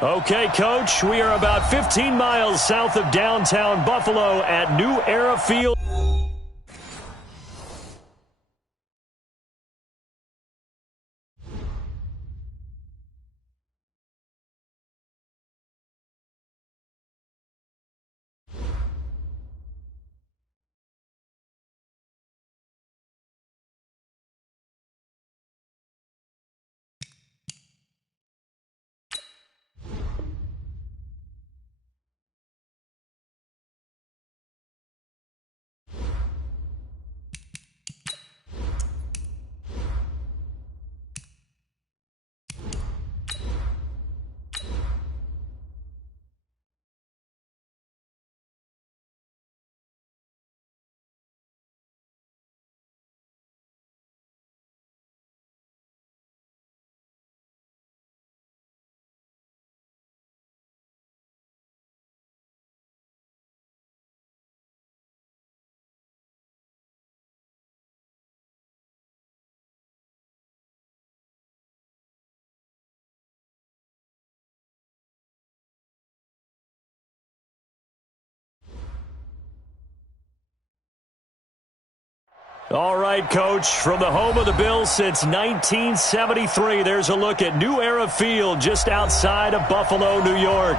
Okay, Coach, we are about 15 miles south of downtown Buffalo at New Era Field. All right, Coach, from the home of the Bills since 1973, there's a look at New Era Field just outside of Buffalo, New York.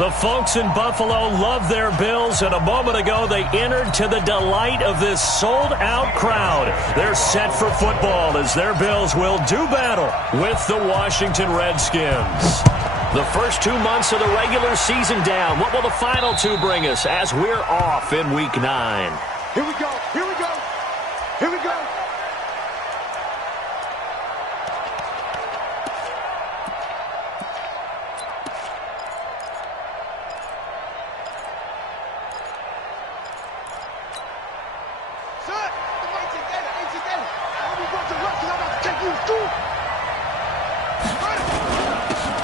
The folks in Buffalo love their Bills, and a moment ago they entered to the delight of this sold-out crowd. They're set for football as their Bills will do battle with the Washington Redskins. The first 2 months of the regular season down. What will the final two bring us as we're off in Week 9? Here we go. Here we go. Here we go.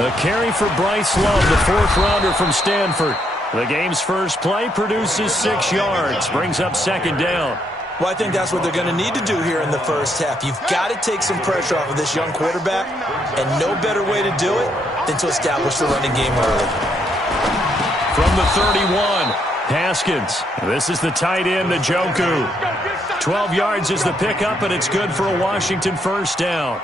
A carry for Bryce Love, the fourth-rounder from Stanford. The game's first play produces 6 yards, brings up second down. Well, I think that's what they're going to need to do here in the first half. You've got to take some pressure off of this young quarterback, and no better way to do it than to establish the running game early. From the 31, Haskins. This is the tight end, Njoku. 12 yards is the pickup, and it's good for a Washington first down.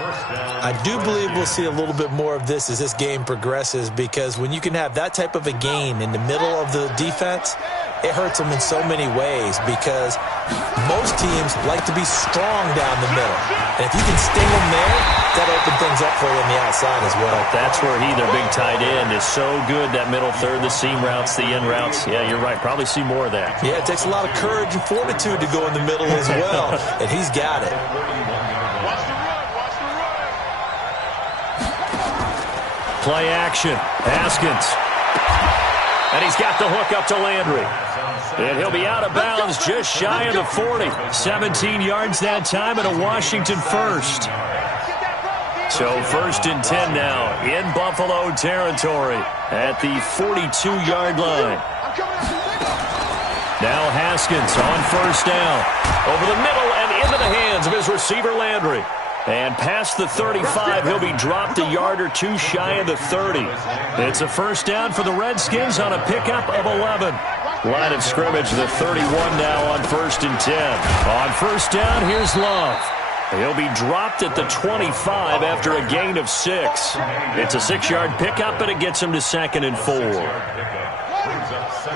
I do believe we'll see a little bit more of this as this game progresses, because when you can have that type of a gain in the middle of the defense, it hurts them in so many ways, because most teams like to be strong down the middle. And if you can sting them there, that'll open things up for you on the outside as well. That's where their big tight end, is so good, that middle third, the seam routes, the in routes. Yeah, you're right. Probably see more of that. Yeah, it takes a lot of courage and fortitude to go in the middle as well, and he's got it. Play action. Haskins. And he's got the hook up to Landry. And he'll be out of bounds just shy of the 40. 17 yards that time and a Washington first. So first and 10 now in Buffalo territory at the 42-yard line. Now Haskins on first down. Over the middle and into the hands of his receiver Landry. And past the 35, he'll be dropped a yard or two shy of the 30. It's a first down for the Redskins on a pickup of 11. Line of scrimmage, the 31 now on first and 10. On first down, here's Love. He'll be dropped at the 25 after a gain of 6. It's a 6-yard pickup, and it gets him to second and 4.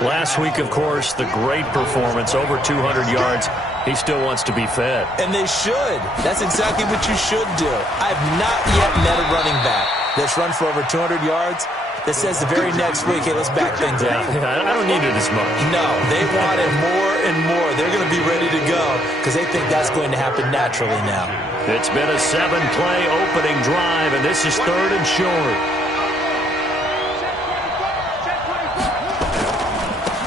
Last week, of course, the great performance, over 200 yards. He still wants to be fed. And they should. That's exactly what you should do. I have not yet met a running back that's run for over 200 yards that says the very next week, hey, let's back things up. Yeah, I don't need it as much. No, they want it more and more. They're going to be ready to go because they think that's going to happen naturally now. It's been a 7-play opening drive, and this is third and short.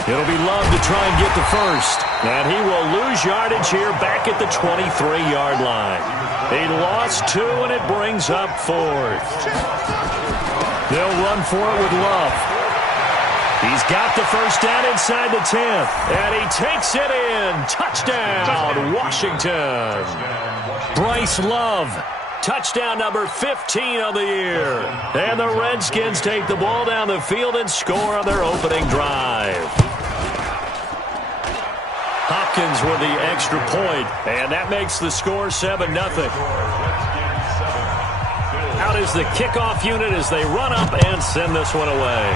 It'll be Love to try and get the first. And he will lose yardage here back at the 23-yard line. He lost 2, and it brings up 4th. They'll run for it with Love. He's got the first down inside the 10th. And he takes it in. Touchdown, Washington. Bryce Love Touchdown number 15 on the year. And the Redskins take the ball down the field and score on their opening drive. Hopkins with the extra point, and that makes the score 7-0. Out is the kickoff unit as they run up and send this one away.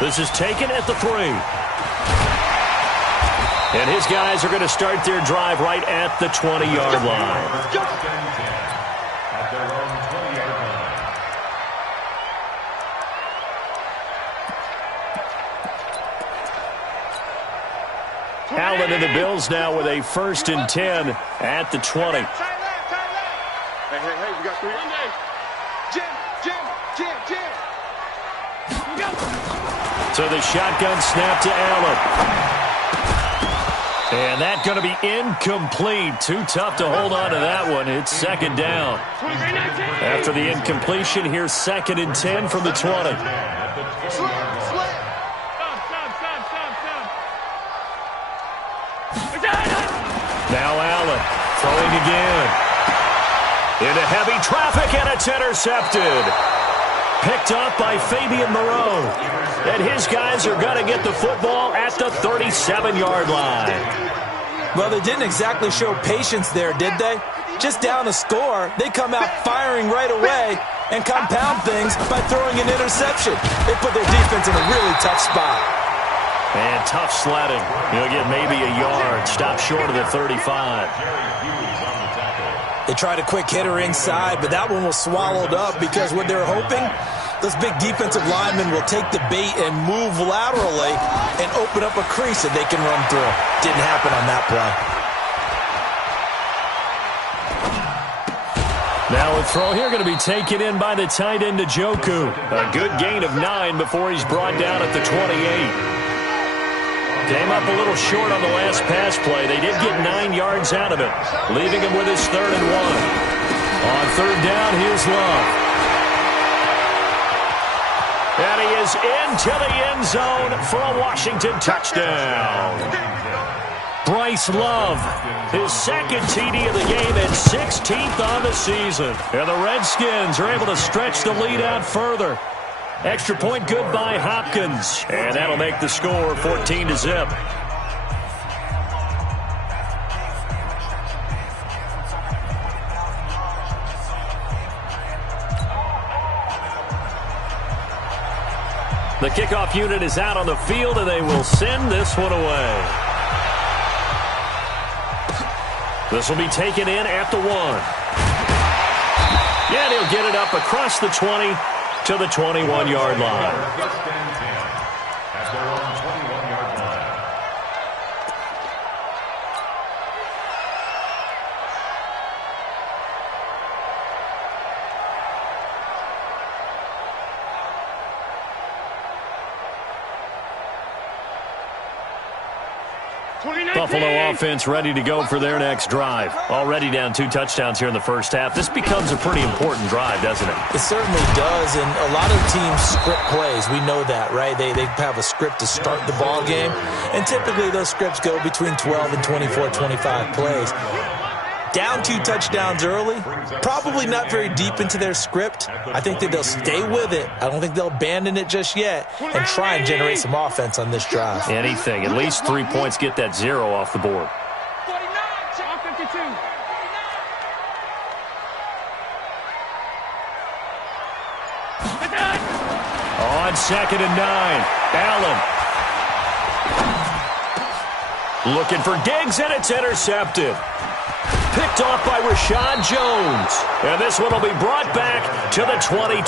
This is taken at the 3. And his guys are going to start their drive right at the 20-yard line. Allen and the Bills now with a 1st and 10 at the 20. Hey, we got 3. So the shotgun snap to Allen. And that's going to be incomplete. Too tough to hold on to that one. It's 2nd down. After the incompletion, here's 2nd and 10 from the 20. Now Allen throwing again. Into heavy traffic, and it's intercepted. Picked up by Fabian Moreau. And his guys are going to get the football at the 37-yard line. Well, they didn't exactly show patience there, did they? Just down a score, they come out firing right away and compound things by throwing an interception. They put their defense in a really tough spot. And tough sledding. He'll get maybe a yard. Stop short of the 35. They tried a quick hitter inside, but that one was swallowed up because what they're hoping, those big defensive linemen will take the bait and move laterally and open up a crease that they can run through. Didn't happen on that play. Now a throw here going to be taken in by the tight end Njoku. A good gain of 9 before he's brought down at the 28. Came up a little short on the last pass play. They did get 9 yards out of it, leaving him with his 3rd and 1. On 3rd down, here's Love. And he is into the end zone for a Washington touchdown. Bryce Love, his 2nd TD of the game and 16th on the season. And the Redskins are able to stretch the lead out further. Extra point good by Hopkins. And that'll make the score 14-0. The kickoff unit is out on the field, and they will send this one away. This will be taken in at the 1. Yeah, he'll get it up across the 20 to the 21-yard line. Buffalo offense ready to go for their next drive. Already down 2 touchdowns here in the first half. This becomes a pretty important drive, doesn't it? It certainly does, and a lot of teams script plays. We know that, right? They have a script to start the ball game, and typically those scripts go between 12 and 24, 25 plays. Down 2 touchdowns early, probably not very deep into their script. I think that they'll stay with it. I don't think they'll abandon it just yet and try and generate some offense on this drive. Anything. At least 3 points, get that 0 off the board. On 2nd and 9, Allen. Looking for Diggs, and it's intercepted. Picked off by Rashad Jones. And this one will be brought back to the 22.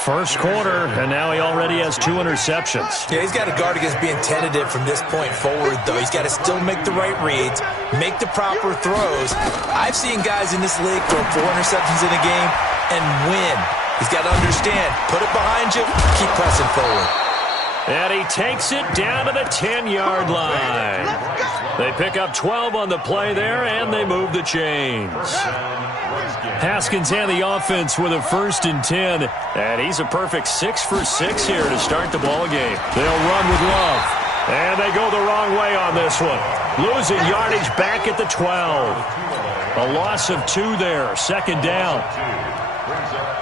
First quarter, and now he already has 2 interceptions. Yeah, he's got to guard against being tentative from this point forward, though. He's got to still make the right reads, make the proper throws. I've seen guys in this league throw 4 interceptions in a game and win. He's got to understand, put it behind you, keep pressing forward. And he takes it down to the 10-yard line. They pick up 12 on the play there, and they move the chains. Haskins and the offense with a 1st and 10. And he's a perfect 6 for 6 here to start the ball game. They'll run with Love. And they go the wrong way on this one. Losing yardage back at the 12. A loss of 2 there, second down.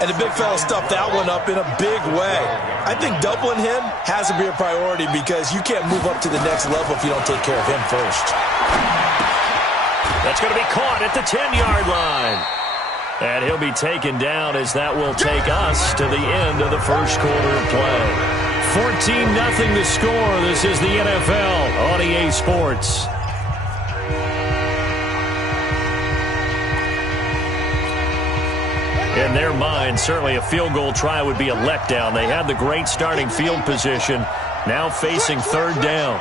And the big fella stuffed that one up in a big way. I think doubling him has to be a priority because you can't move up to the next level if you don't take care of him first. That's going to be caught at the 10-yard line. And he'll be taken down as that will take us to the end of the first quarter of play. 14-0 the score. This is the NFL on EA Sports. In their mind, certainly a field goal try would be a letdown. They had the great starting field position, now facing third down.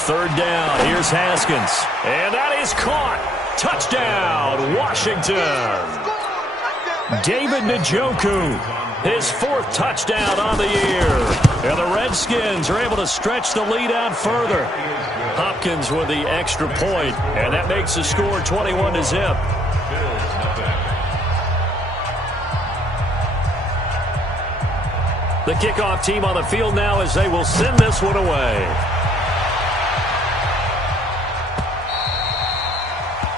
Third down, here's Haskins. And that is caught. Touchdown, Washington. David Njoku, his 4th touchdown on the year. And the Redskins are able to stretch the lead out further. Hopkins with the extra point, and that makes the score 21-0. The kickoff team on the field now as they will send this one away.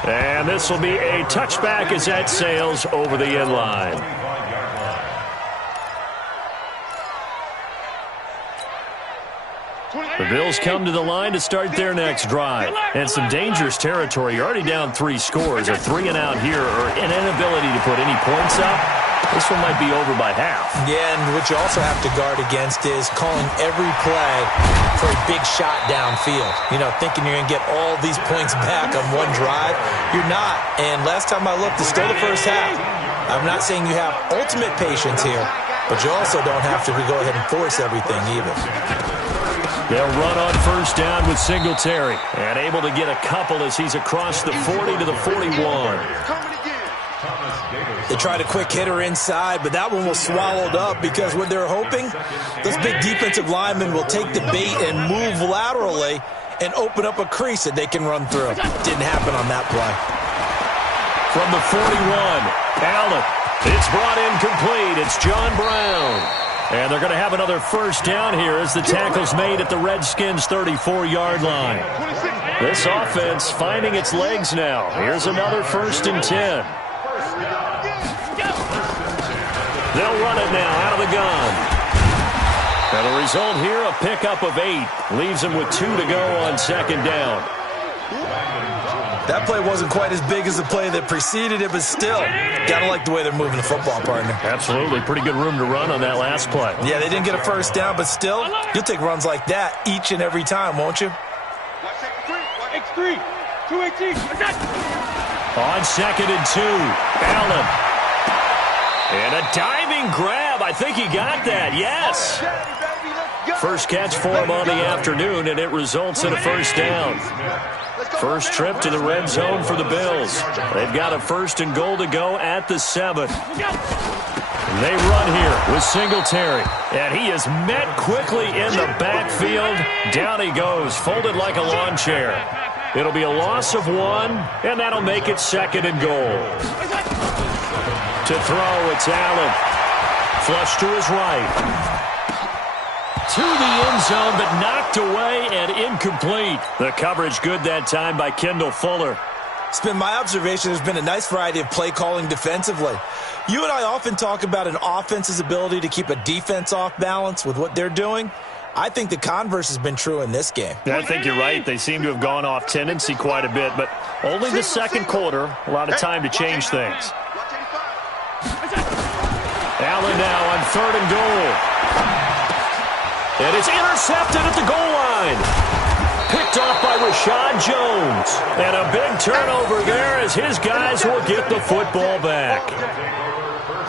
And this will be a touchback as that sails over the end line. The Bills come to the line to start their next drive. And some dangerous territory. You're already down 3 scores. A 3-and-out here or an inability to put any points up. This one might be over by half. Yeah, and what you also have to guard against is calling every play for a big shot downfield. You know, thinking you're going to get all these points back on one drive. You're not. And last time I looked, it's still the first half. I'm not saying you have ultimate patience here, but you also don't have to go ahead and force everything either. They'll run on first down with Singletary. And able to get a couple as he's across the 40 to the 41. They tried a quick hitter inside, but that one was swallowed up because what they're hoping, those big defensive linemen will take the bait and move laterally and open up a crease that they can run through. Didn't happen on that play. From the 41, Allen. It's brought in complete. It's John Brown. And they're going to have another first down here as the tackle's made at the Redskins' 34-yard line. This offense finding its legs now. Here's another 1st and 10. They'll run it now out of the gun. And the result here, a pickup of 8. Leaves them with 2 to go on second down. That play wasn't quite as big as the play that preceded it, but still, got to like the way they're moving the football, partner. Absolutely. Pretty good room to run on that last play. Yeah, they didn't get a first down, but still, you'll take runs like that each and every time, won't you? X3, 218. On 2nd and 2, Allen. And a diving grab. I think he got that. Yes. First catch for him on the afternoon, and it results in a first down. First trip to the red zone for the Bills. They've got a 1st and goal to go at the 7. They run here with Singletary. And he is met quickly in the backfield. Down he goes, folded like a lawn chair. It'll be a loss of 1, and that'll make it 2nd and goal. To throw, it's Allen. Flush to his right. To the end zone, but knocked away and incomplete. The coverage good that time by Kendall Fuller. It's been my observation there's been a nice variety of play calling defensively. You and I often talk about an offense's ability to keep a defense off balance with what they're doing. I think the converse has been true in this game. I think you're right. They seem to have gone off tendency quite a bit, but only the second quarter. A lot of time to change things. Allen now on 3rd and goal. And it's intercepted at the goal line. Picked off by Rashad Jones. And a big turnover there as his guys will get the football back.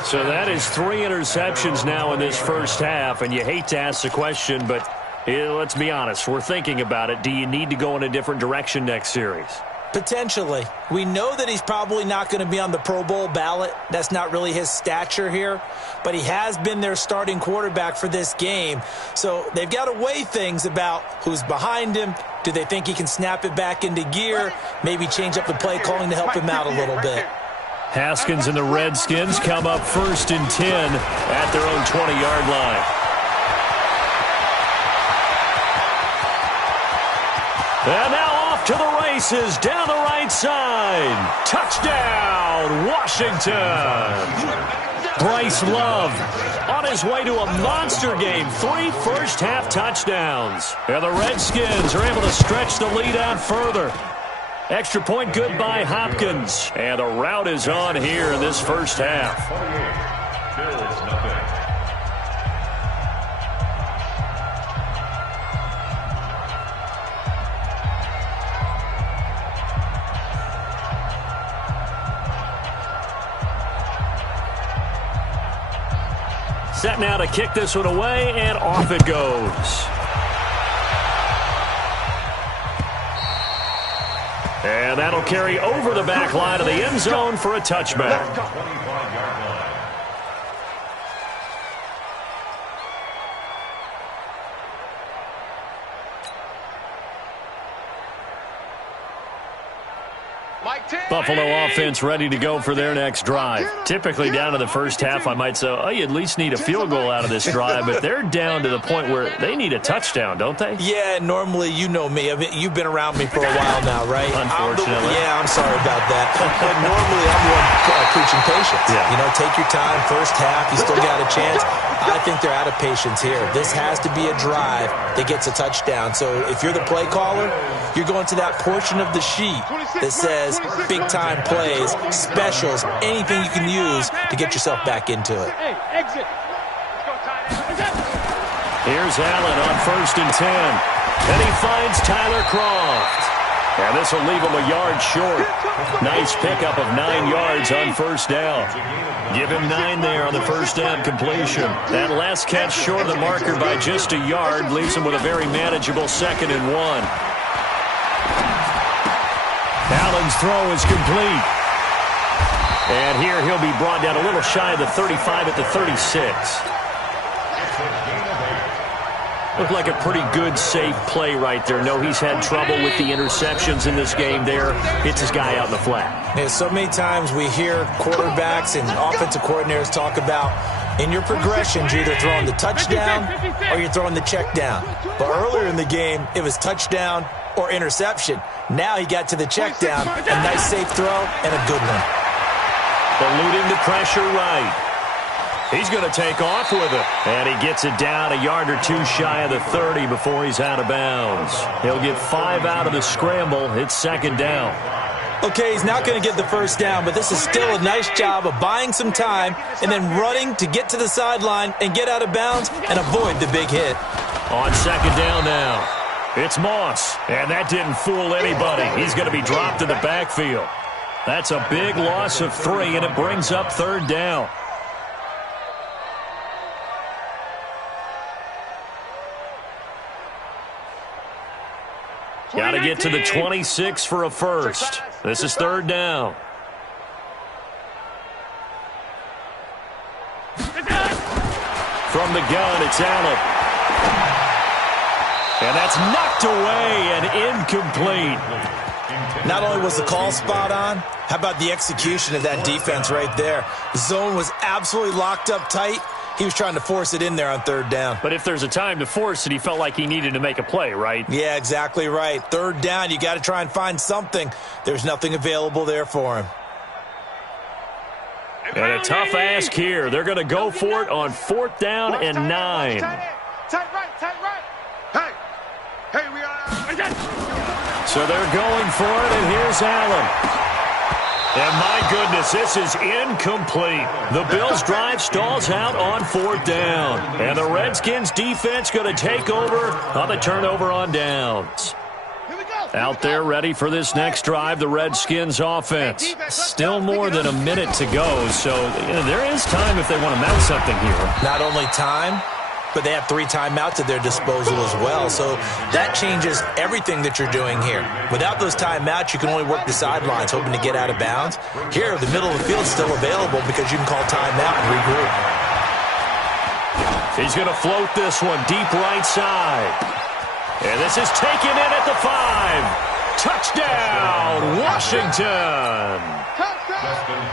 So that is 3 interceptions now in this first half. And you hate to ask the question, but let's be honest. We're thinking about it. Do you need to go in a different direction next series? Potentially. We know that he's probably not going to be on the Pro Bowl ballot. That's not really his stature here. But he has been their starting quarterback for this game. So they've got to weigh things about who's behind him. Do they think he can snap it back into gear? Maybe change up the play calling to help him out a little bit. Haskins and the Redskins come up 1st and 10 at their own 20-yard line. And now off to the races down the right side. Touchdown, Washington. Bryce Love on his way to a monster game. 3 first-half touchdowns. And the Redskins are able to stretch the lead out further. Extra point good by Hopkins. And the route is on here in this first half. Set now to kick this one away, and off it goes. And that'll carry over the back line of the end zone for a touchback. Buffalo offense ready to go for their next drive. Typically down to the first half, I might say, oh, you at least need a field goal out of this drive, but they're down to the point where they need a touchdown, don't they? Yeah, normally, you know me. I mean, you've been around me for a while now, right? Unfortunately. I'm sorry about that. But normally, I'm the one preaching patience. Yeah. You know, take your time, first half, you still got a chance. I think they're out of patience here. This has to be a drive that gets a touchdown. So if you're the play caller, you're going to that portion of the sheet that says big-time plays, specials, anything you can use to get yourself back into it. Hey, exit. Here's Allen on 1st and 10. And he finds Tyler Kroft. And this will leave him a yard short. Nice pickup of 9 yards on first down. Give him 9 there on the first down completion. That last catch short of the marker by just a yard leaves him with a very manageable 2nd and 1. Allen's throw is complete. And here he'll be brought down a little shy of the 35 at the 36. Looked like a pretty good, safe play right there. No, he's had trouble with the interceptions in this game there. Hits his guy out in the flat. Yeah, so many times we hear quarterbacks and offensive coordinators talk about in your progressions, you're either throwing the touchdown or you're throwing the check down. But earlier in the game, it was touchdown or interception. Now he got to the check down, a nice safe throw, and a good one. Eluding the pressure right. He's going to take off with it. And he gets it down a yard or two shy of the 30 before he's out of bounds. He'll get 5 out of the scramble. It's 2nd down. Okay, he's not going to get the first down, but this is still a nice job of buying some time and then running to get to the sideline and get out of bounds and avoid the big hit. On 2nd down now. It's Moss, and that didn't fool anybody. He's going to be dropped in the backfield. That's a big loss of 3, and it brings up 3rd down. Got to get to the 26 for a first. This is 3rd down. From the gun, it's Allen. And that's knocked away and incomplete. Not only was the call spot on, how about the execution of that defense right there? The zone was absolutely locked up tight. He was trying to force it in there on 3rd down. But if there's a time to force it, he felt like he needed to make a play, right? Yeah, exactly right. 3rd down, you got to try and find something. There's nothing available there for him. And a tough ask here. They're going to go for it on 4th down and 9. Tight right. Hey, we are. So they're going for it, and here's Allen. And my goodness, this is incomplete. The Bills' drive stalls out on 4th down. And the Redskins' defense going to take over on the turnover on downs. Out there ready for this next drive, the Redskins offense. Still more than a minute to go, so there is time if they want to mount something here. Not only time, but they have 3 timeouts at their disposal as well. So that changes everything that you're doing here. Without those timeouts, you can only work the sidelines, hoping to get out of bounds. Here, the middle of the field is still available because you can call timeout and regroup. He's going to float this one deep right side. And this is taken in at the 5. Touchdown, Washington.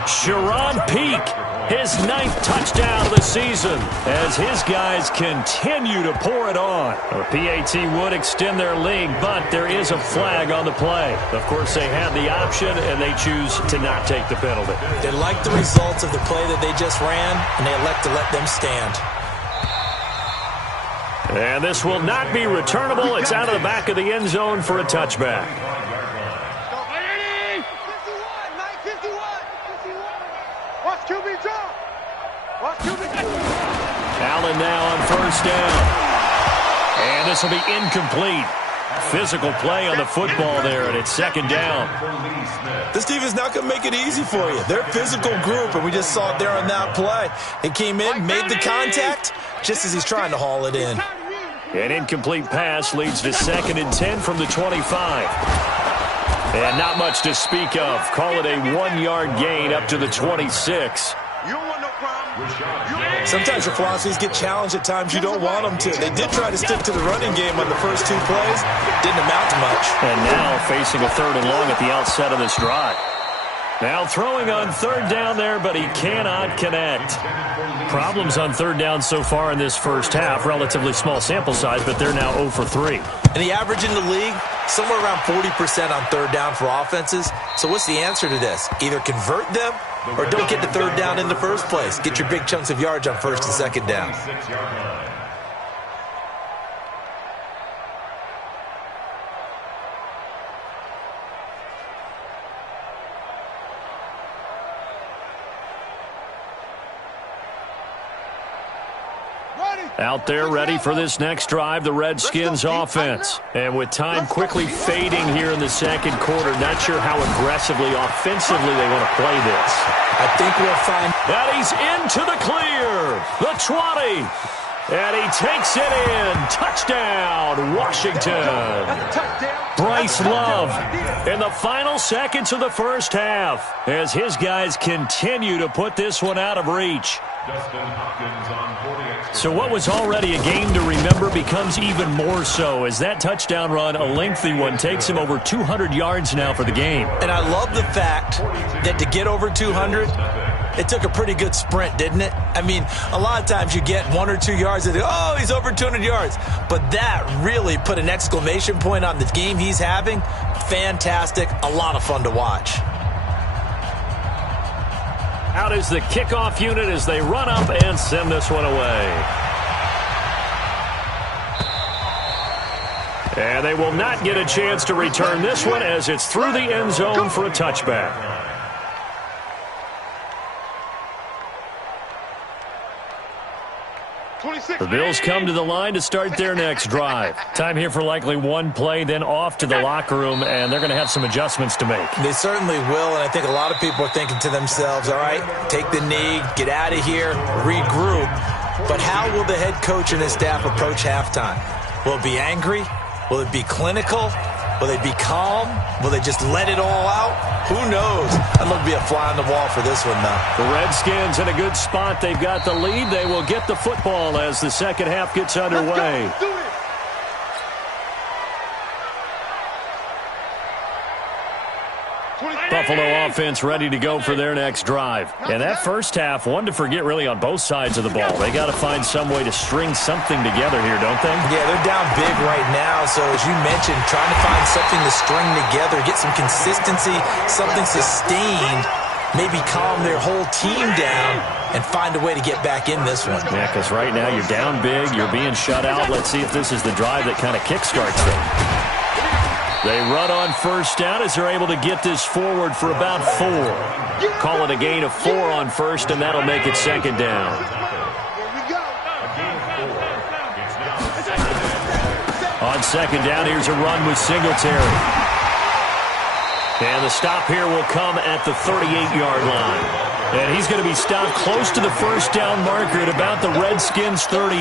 Sharon Peak, his 9th touchdown of the season, as his guys continue to pour it on. A PAT would extend their lead, but there is a flag on the play. Of course, they have the option, and they choose to not take the penalty. They like the results of the play that they just ran, and they elect to let them stand. And this will not be returnable. It's out of the back of the end zone for a touchback. Allen now on first down. And this will be incomplete. Physical play on the football there, and it's second down. This defense not going to make it easy for you. They're a physical group, and we just saw it there on that play. He came in, made the contact, just as he's trying to haul it in. An incomplete pass leads to 2nd and 10 from the 25. And not much to speak of. Call it a 1-yard gain up to the 26. Sometimes your philosophies get challenged at times you don't want them to. They did try to stick to the running game on the first 2 plays. Didn't amount to much. And now facing a 3rd and long at the outset of this drive. Now throwing on 3rd down there, but he cannot connect. Problems on 3rd down so far in this first half. Relatively small sample size, but they're now 0 for 3. And the average in the league, somewhere around 40% on 3rd down for offenses. So what's the answer to this? Either convert them or don't get the 3rd down in the first place. Get your big chunks of yards on 1st and 2nd down. Out there ready for this next drive, the Redskins offense. And with time quickly fading here in the second quarter, not sure how aggressively, offensively they want to play this. I think we'll find... And he's into the clear. The 20. And he takes it in. Touchdown, Washington. Bryce Love in the final seconds of the first half as his guys continue to put this one out of reach. So what was already a game to remember becomes even more so as that touchdown run, a lengthy one, takes him over 200 yards now for the game. And I love the fact that to get over 200, it took a pretty good sprint, didn't it? I mean, a lot of times you get 1 or 2 yards and oh, he's over 200 yards. But that really put an exclamation point on the game he's having. Fantastic. A lot of fun to watch. Out is the kickoff unit as they run up and send this one away. And they will not get a chance to return this one as it's through the end zone for a touchback. The Bills come to the line to start their next drive. Time here for likely one play, then off to the locker room, and they're going to have some adjustments to make. They certainly will, and I think a lot of people are thinking to themselves, all right, take the knee, get out of here, regroup. But how will the head coach and his staff approach halftime? Will it be angry? Will it be clinical? Will they be calm? Will they just let it all out? Who knows? I'd love to be a fly on the wall for this one, though. The Redskins in a good spot. They've got the lead. They will get the football as the second half gets underway. Buffalo offense ready to go for their next drive. And that first half, one to forget really on both sides of the ball. They got to find some way to string something together here, don't they? Yeah, they're down big right now. So as you mentioned, trying to find something to string together, get some consistency, something sustained, maybe calm their whole team down and find a way to get back in this one. Yeah, because right now you're down big, you're being shut out. Let's see if this is the drive that kind of kickstarts them. They run on first down as they're able to get this forward for about 4. Call it a gain of 4 on first, and that'll make it second down. On second down, here's a run with Singletary. And the stop here will come at the 38-yard line. And he's going to be stopped close to the first down marker at about the Redskins' 38.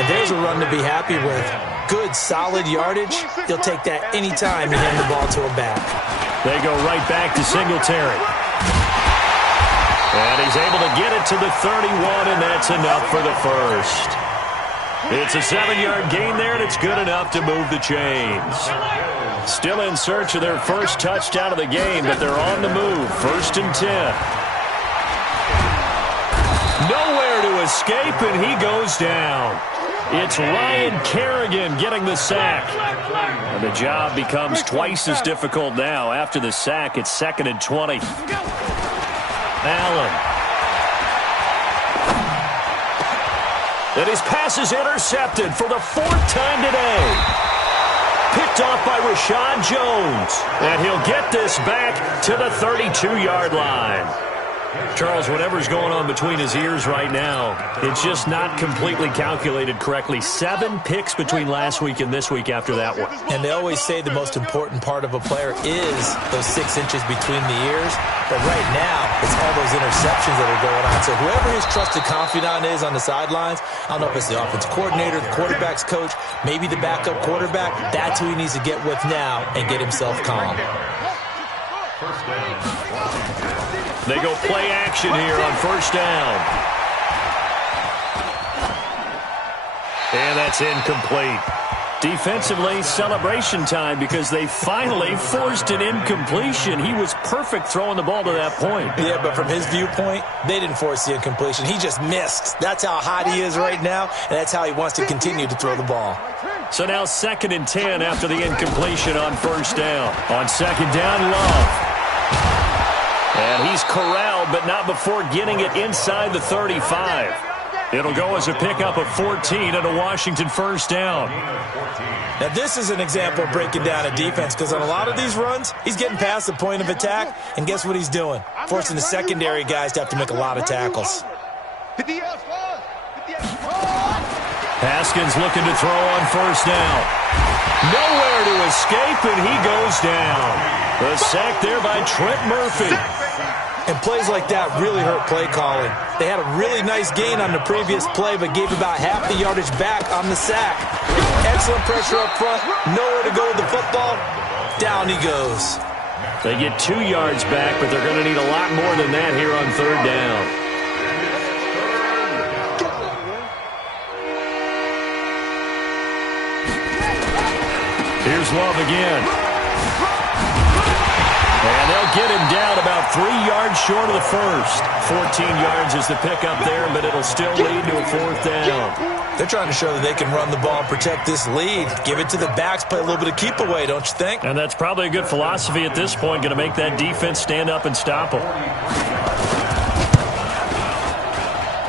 And there's a run to be happy with. Good, solid yardage. He'll take that anytime you hand the ball to a back. They go right back to Singletary. And he's able to get it to the 31, and that's enough for the first. It's a 7-yard gain there, and it's good enough to move the chains. Still in search of their first touchdown of the game, but they're on the move. 1st and 10. Nowhere to escape, and he goes down. It's Ryan Kerrigan getting the sack. And the job becomes twice as difficult now. After the sack, it's 2nd and 20. Allen. And his pass is intercepted for the 4th time today. Picked off by Rashad Jones. And he'll get this back to the 32-yard line. Charles, whatever's going on between his ears right now, it's just not completely calculated correctly. 7 picks between last week and this week after that one. And they always say the most important part of a player is those 6 inches between the ears. But right now, it's all those interceptions that are going on. So whoever his trusted confidant is on the sidelines, I don't know if it's the offensive coordinator, the quarterback's coach, maybe the backup quarterback, that's who he needs to get with now and get himself calm. They go play action here on 1st down. And that's incomplete. Defensively, celebration time because they finally forced an incompletion. He was perfect throwing the ball to that point. Yeah, but from his viewpoint, they didn't force the incompletion. He just missed. That's how hot he is right now, and that's how he wants to continue to throw the ball. So now 2nd and 10 after the incompletion on 1st down. On 2nd down, Love. And he's corralled, but not before getting it inside the 35. It'll go as a pickup of 14 and a Washington 1st down. Now, this is an example of breaking down a defense because on a lot of these runs, he's getting past the point of attack, and guess what he's doing? Forcing the secondary guys to have to make a lot of tackles. Haskins looking to throw on 1st down. Nowhere to escape, and he goes down. The sack there by Trent Murphy. And plays like that really hurt play calling. They had a really nice gain on the previous play, but gave about half the yardage back on the sack. Excellent pressure up front. Nowhere to go with the football. Down he goes. They get 2 yards back, but they're going to need a lot more than that here on 3rd down. Here's Love again. And they'll get him down about 3 yards short of the first. 14 yards is the pickup there, but it'll still lead to a 4th down. They're trying to show that they can run the ball and protect this lead. Give it to the backs, play a little bit of keep away, don't you think? And that's probably a good philosophy at this point, going to make that defense stand up and stop them.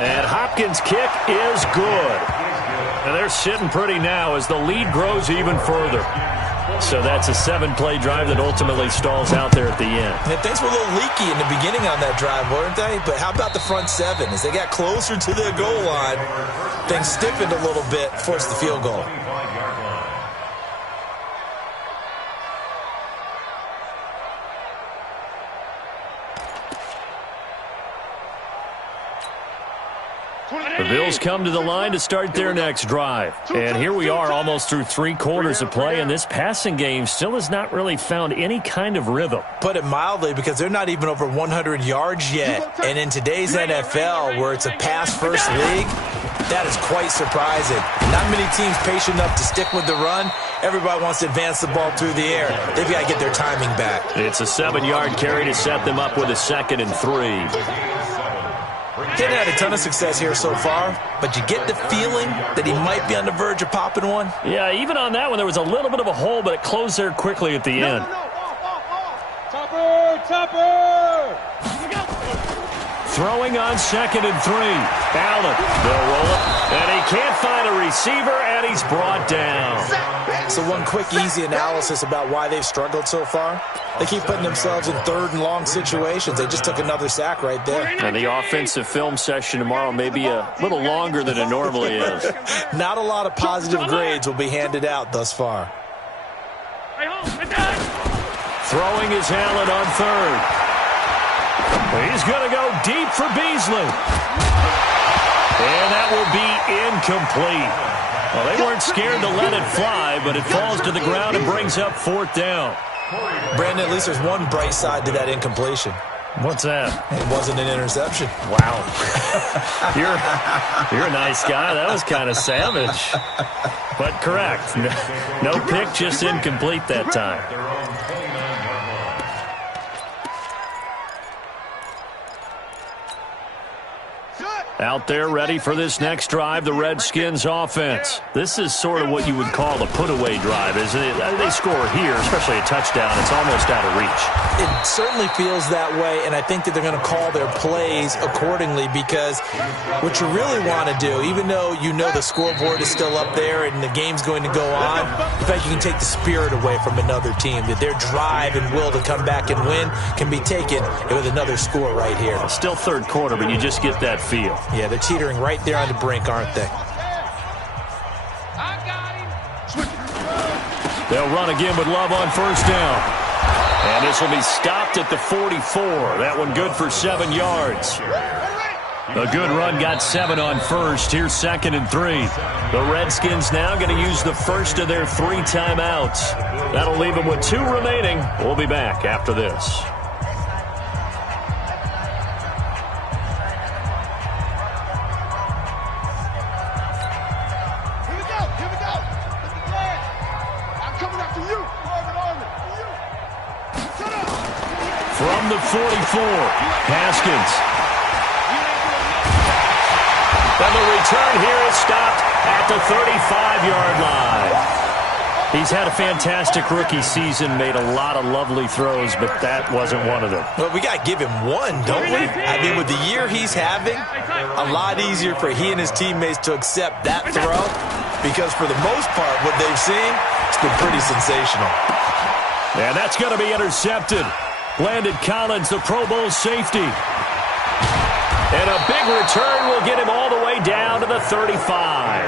And Hopkins' kick is good. And they're sitting pretty now as the lead grows even further. So that's a 7-play drive that ultimately stalls out there at the end. And things were a little leaky in the beginning on that drive, weren't they? But how about the front 7? As they got closer to the goal line, things stiffened a little bit, forced the field goal. The Bills come to the line to start their next drive. And here we are almost through 3 quarters of play, and this passing game still has not really found any kind of rhythm. Put it mildly, because they're not even over 100 yards yet. And in today's NFL, where it's a pass-first league, that is quite surprising. Not many teams patient enough to stick with the run. Everybody wants to advance the ball through the air. They've got to get their timing back. It's a 7-yard carry to set them up with a 2nd and 3. Hadn't had a ton of success here so far, but you get the feeling that he might be on the verge of popping one. Yeah, even on that one, there was a little bit of a hole, but it closed there quickly at the end. Topper! Throwing on 2nd and 3. Allen, they'll roll it, and he can't find a receiver, and he's brought down. So one quick, easy analysis about why they've struggled so far. They keep putting themselves in 3rd and long situations. They just took another sack right there. And the offensive film session tomorrow may be a little longer than it normally is. Not a lot of positive grades will be handed out thus far. Throwing is Allen on 3rd. He's going to go deep for Beasley. And that will be incomplete. Well, they weren't scared to let it fly, but it falls to the ground and brings up 4th down. Brandon, at least there's one bright side to that incompletion. What's that? It wasn't an interception. Wow. You're a nice guy. That was kind of savage. But correct. No pick, just incomplete that time. Out there ready for this next drive, the Redskins offense. This is sort of what you would call a put-away drive, isn't it? They score here, especially a touchdown. It's almost out of reach. It certainly feels that way, and I think that they're going to call their plays accordingly because what you really want to do, even though you know the scoreboard is still up there and the game's going to go on, in fact, you can take the spirit away from another team, that their drive and will to come back and win can be taken with another score right here. Still third quarter, but you just get that feel. Yeah, they're teetering right there on the brink, aren't they? They'll run again with Love on first down. And this will be stopped at the 44. That one good for 7 yards. A good run got 7 on first. Here's 2nd and 3. The Redskins now going to use the first of their 3 timeouts. That'll leave them with 2 remaining. We'll be back after this. From the 44, Haskins. And the return here is stopped at the 35-yard line. He's had a fantastic rookie season, made a lot of lovely throws, but that wasn't one of them. Well, we got to give him one, don't we? I mean, with the year he's having, a lot easier for he and his teammates to accept that throw because for the most part, what they've seen, it's been pretty sensational. And that's going to be intercepted. Landon Collins, the Pro Bowl safety. And a big return will get him all the way down to the 35.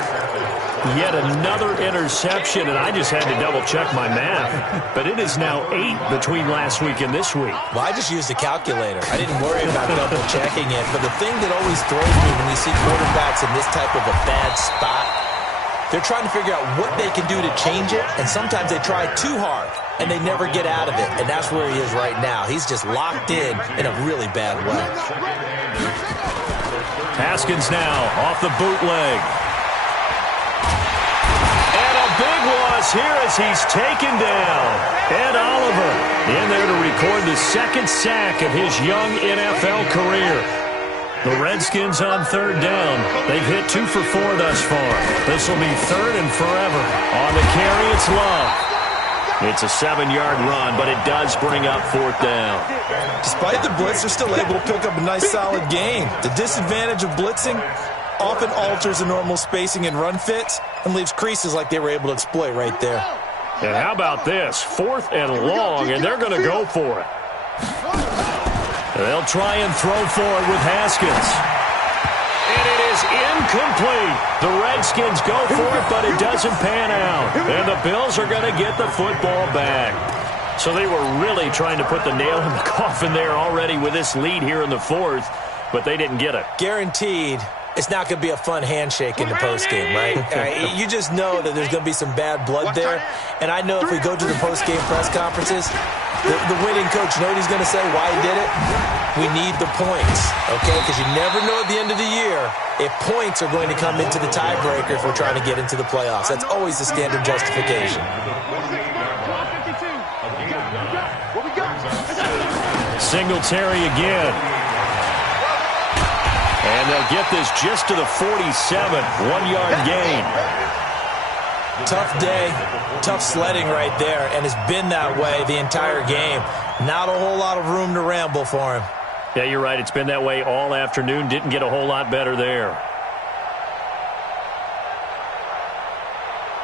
Yet another interception, and I just had to double-check my math. But it is now 8 between last week and this week. Well, I just used a calculator. I didn't worry about double-checking it. But the thing that always throws me when you see quarterbacks in this type of a bad spot, they're trying to figure out what they can do to change it, and sometimes they try too hard, and they never get out of it. And that's where he is right now. He's just locked in a really bad way. Haskins now off the bootleg. And a big loss here as he's taken down. Ed Oliver in there to record the 2nd sack of his young NFL career. The Redskins on 3rd down. They've hit 2 for 4 thus far. This will be 3rd and forever. On the carry, it's Love. It's a 7-yard run, but it does bring up 4th down. Despite the blitz, they're still able to pick up a nice, solid gain. The disadvantage of blitzing often alters the normal spacing and run fits and leaves creases like they were able to exploit right there. And how about this? 4th and long, and they're going to go for it. They'll try and throw for it with Haskins. And it is incomplete. The Redskins go for it, but it doesn't pan out. And the Bills are going to get the football back. So they were really trying to put the nail in the coffin there already with this lead here in the 4th, but they didn't get it. Guaranteed. It's not going to be a fun handshake in the postgame, right? You just know that there's going to be some bad blood there. And I know if we go to the postgame press conferences, the winning coach, you know what he's going to say, why he did it? We need the points, okay? Because you never know at the end of the year if points are going to come into the tiebreaker if we're trying to get into the playoffs. That's always the standard justification. Singletary again. And they'll get this just to the 47, 1-yard gain. Tough day, tough sledding right there, and it's been that way the entire game. Not a whole lot of room to ramble for him. Yeah, you're right. It's been that way all afternoon. Didn't get a whole lot better there.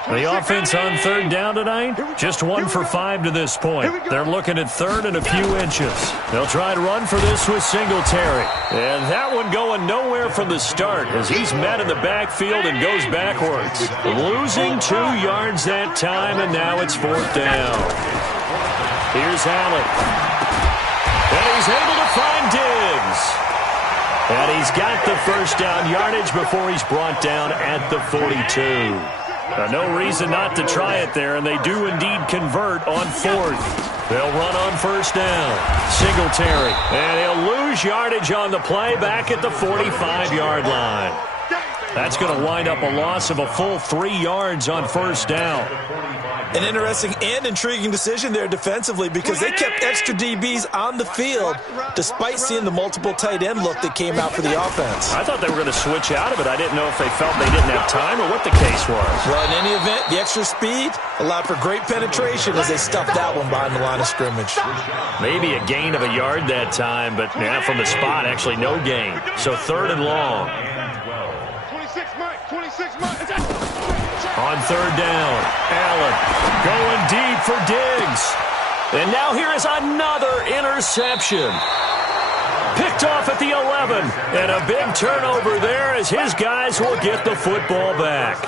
The offense on 3rd down tonight, just 1 for 5 to this point. They're looking at 3rd and a few inches. They'll try to run for this with Singletary. And that one going nowhere from the start as he's met in the backfield and goes backwards. Losing 2 yards that time, and now it's 4th down. Here's Allen. And he's able to find Diggs. And he's got the first down yardage before he's brought down at the 42. No reason not to try it there, and they do indeed convert on 4th. They'll run on first down. Singletary. And he'll lose yardage on the play back at the 45-yard line. That's going to wind up a loss of a full 3 yards on first down. An interesting and intriguing decision there defensively because they kept extra DBs on the field despite seeing the multiple tight end look that came out for the offense. I thought they were going to switch out of it. I didn't know if they felt they didn't have time or what the case was. Well, in any event, the extra speed allowed for great penetration as they stuffed that one behind the line of scrimmage. Maybe a gain of a yard that time, but yeah, from the spot, actually no gain. So 3rd and long. 26 Mike. On 3rd down, Allen going deep for Diggs. And now here is another interception. Picked off at the 11. And a big turnover there as his guys will get the football back.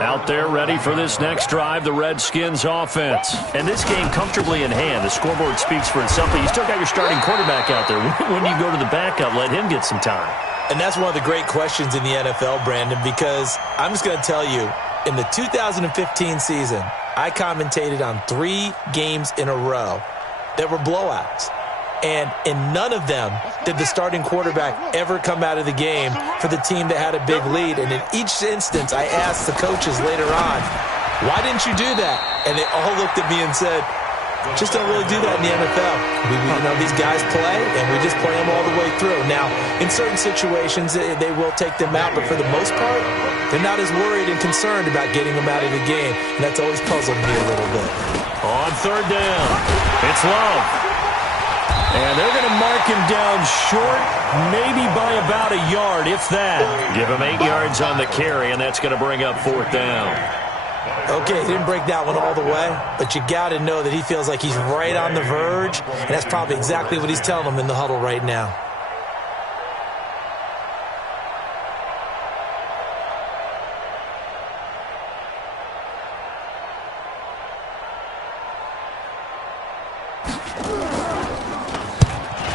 Out there ready for this next drive, the Redskins offense. And this game comfortably in hand. The scoreboard speaks for itself, but you still got your starting quarterback out there. When you go to the backup, let him get some time. And that's one of the great questions in the NFL, Brandon, because I'm just going to tell you, in the 2015 season, I commentated on 3 games in a row that were blowouts. And in none of them did the starting quarterback ever come out of the game for the team that had a big lead. And in each instance, I asked the coaches later on, why didn't you do that? And they all looked at me and said, just don't really do that in the NFL. These guys play, and we just play them all the way through. Now, in certain situations, they will take them out, but for the most part, they're not as worried and concerned about getting them out of the game, and that's always puzzled me a little bit. On 3rd down, it's Love. And they're going to mark him down short, maybe by about a yard, if that. Give him 8 yards on the carry, and that's going to bring up 4th down. Okay, he didn't break that one all the way, but you got to know that he feels like he's right on the verge, and that's probably exactly what he's telling them in the huddle right now.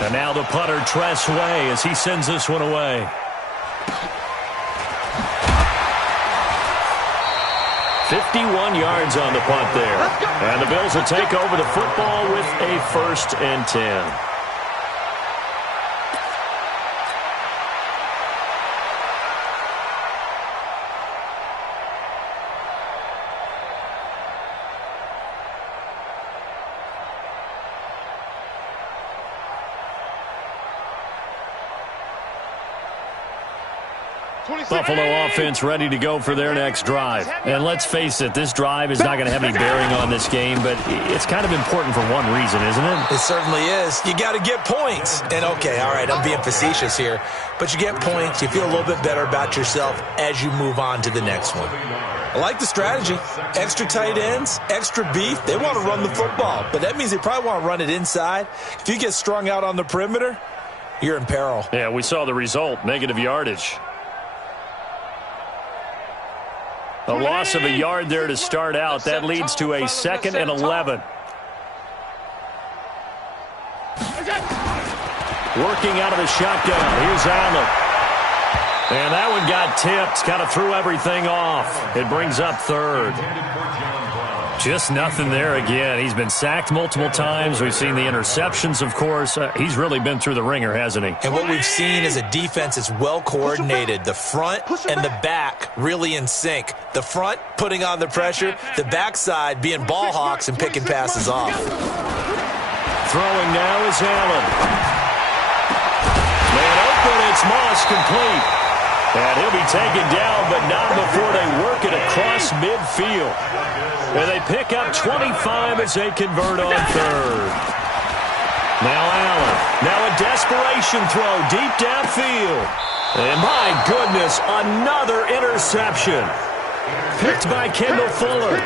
And now the punter, Tress Way, as he sends this one away. 51 yards on the punt there. And the Bills will take over the football with a 1st and 10. Buffalo offense ready to go for their next drive. And let's face it, this drive is not going to have any bearing on this game, but it's kind of important for one reason, isn't it? It certainly is. You got to get points. And okay, all right, I'm being facetious here, but you get points, you feel a little bit better about yourself as you move on to the next one. I like the strategy. Extra tight ends, extra beef. They want to run the football, but that means they probably want to run it inside. If you get strung out on the perimeter, you're in peril. Yeah, we saw the result, negative yardage. A loss of a yard there to start out. That leads to a 2nd and 11. Working out of the shotgun. Here's Allen. And that one got tipped. Kind of threw everything off. It brings up 3rd. Just nothing there again. He's been sacked multiple times. We've seen the interceptions, of course. He's really been through the ringer, hasn't he? And what we've seen is a defense that's well coordinated. The front and the back really in sync. The front putting on the pressure. The backside being ball hawks and picking passes off. Throwing now is Allen. Man open, it's Moss complete. And he'll be taken down, but not before they work it across midfield. And they pick up 25 as they convert on 3rd. Now Allen. Now a desperation throw deep downfield. And my goodness, another interception. Picked by Kendall Fuller.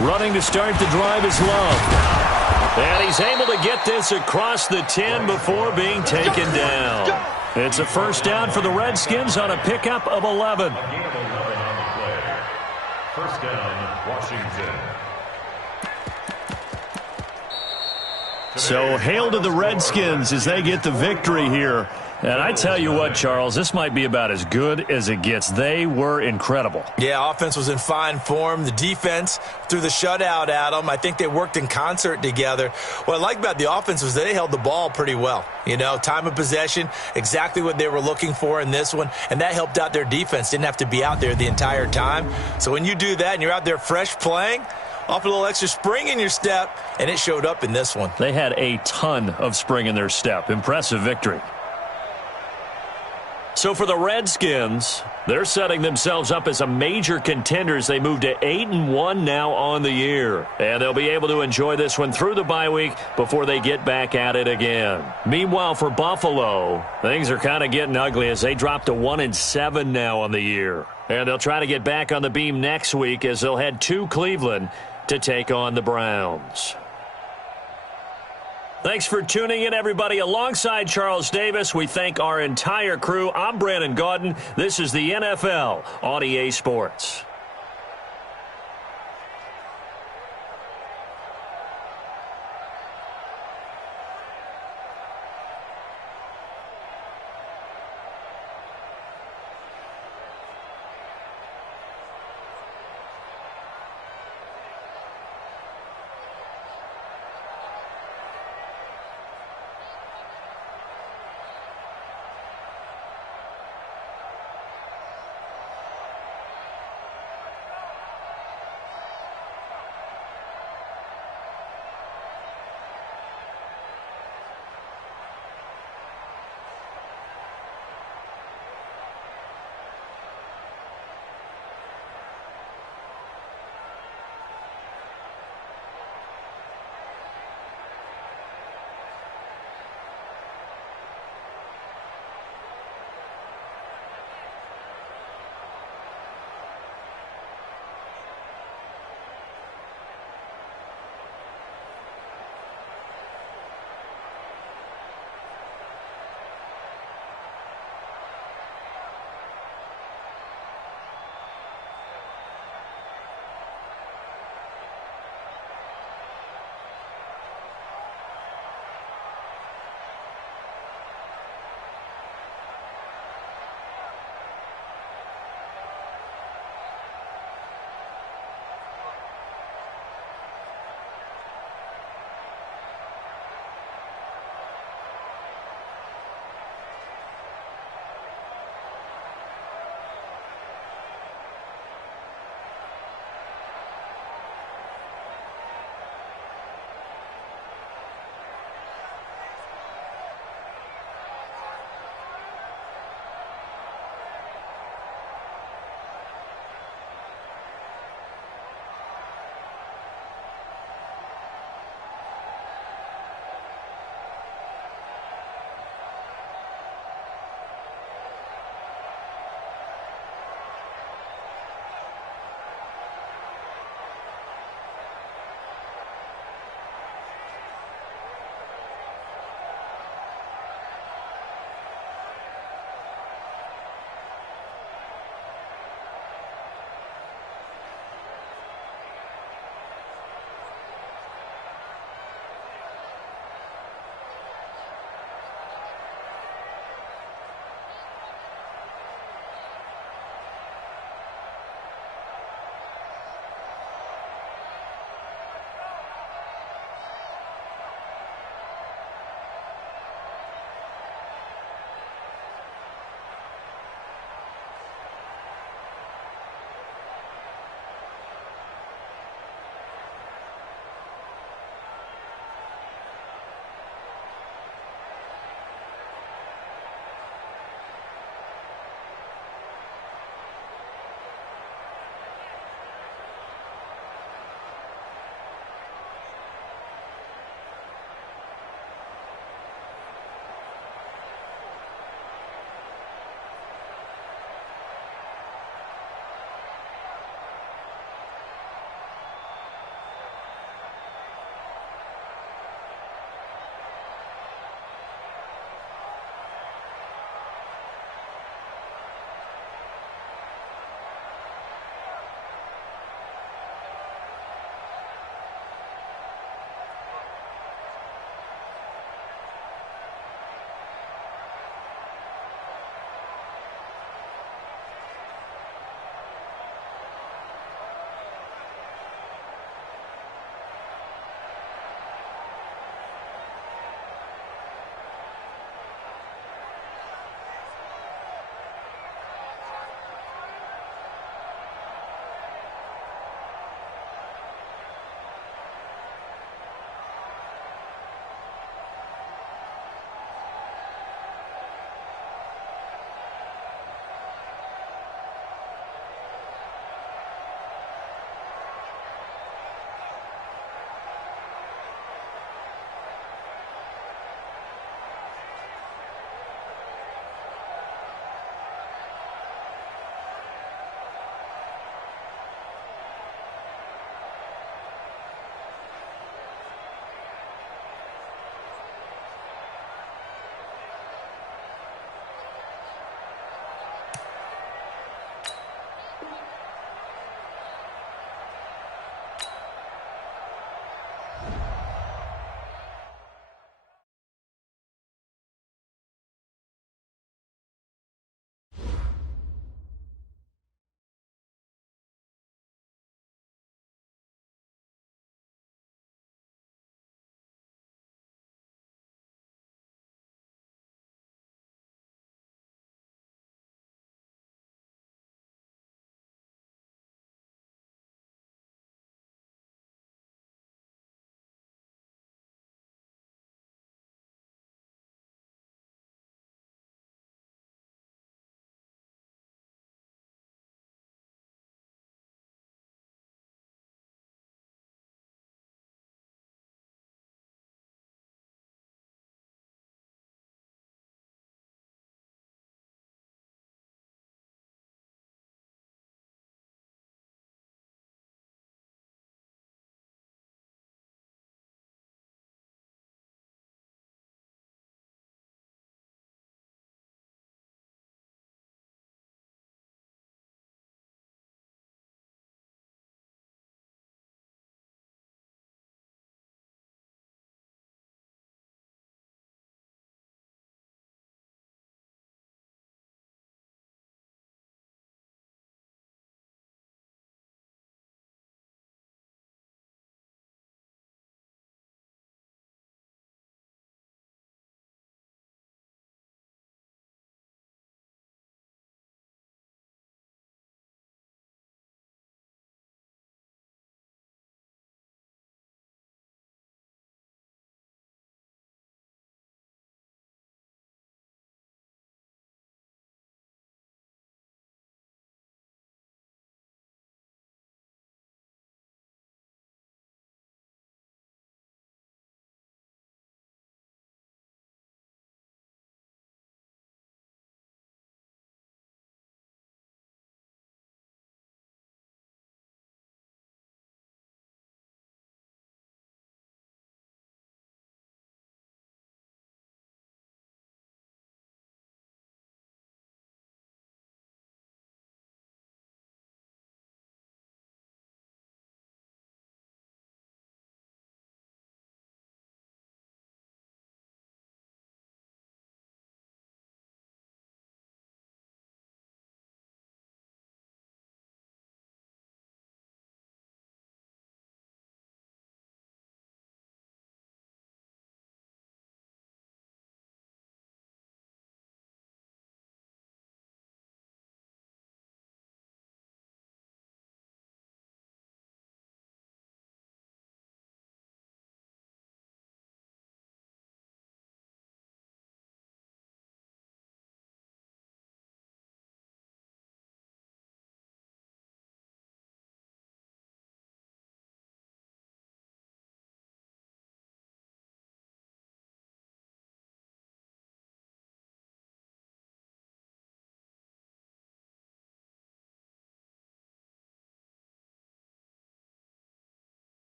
Running to start the drive is Love. And he's able to get this across the 10 before being taken down. It's a 1st down for the Redskins on a pickup of 11. 1st down, Washington. So hail to the Redskins as they get the victory here. And I tell you what, Charles, this might be about as good as it gets. They were incredible. Yeah, offense was in fine form. The defense threw the shutout at them. I think they worked in concert together. What I like about the offense was they held the ball pretty well. You know, time of possession, exactly what they were looking for in this one, and that helped out their defense. Didn't have to be out there the entire time. So when you do that and you're out there fresh playing, off a little extra spring in your step, and it showed up in this one. They had a ton of spring in their step. Impressive victory. So for the Redskins, they're setting themselves up as a major contender as they move to 8-1 now on the year. And they'll be able to enjoy this one through the bye week before they get back at it again. Meanwhile, for Buffalo, things are kind of getting ugly as they drop to 1-7 now on the year. And they'll try to get back on the beam next week as they'll head to Cleveland to take on the Browns. Thanks for tuning in, everybody. Alongside Charles Davis, we thank our entire crew. I'm Brandon Gaudin. This is the NFL on EA Sports.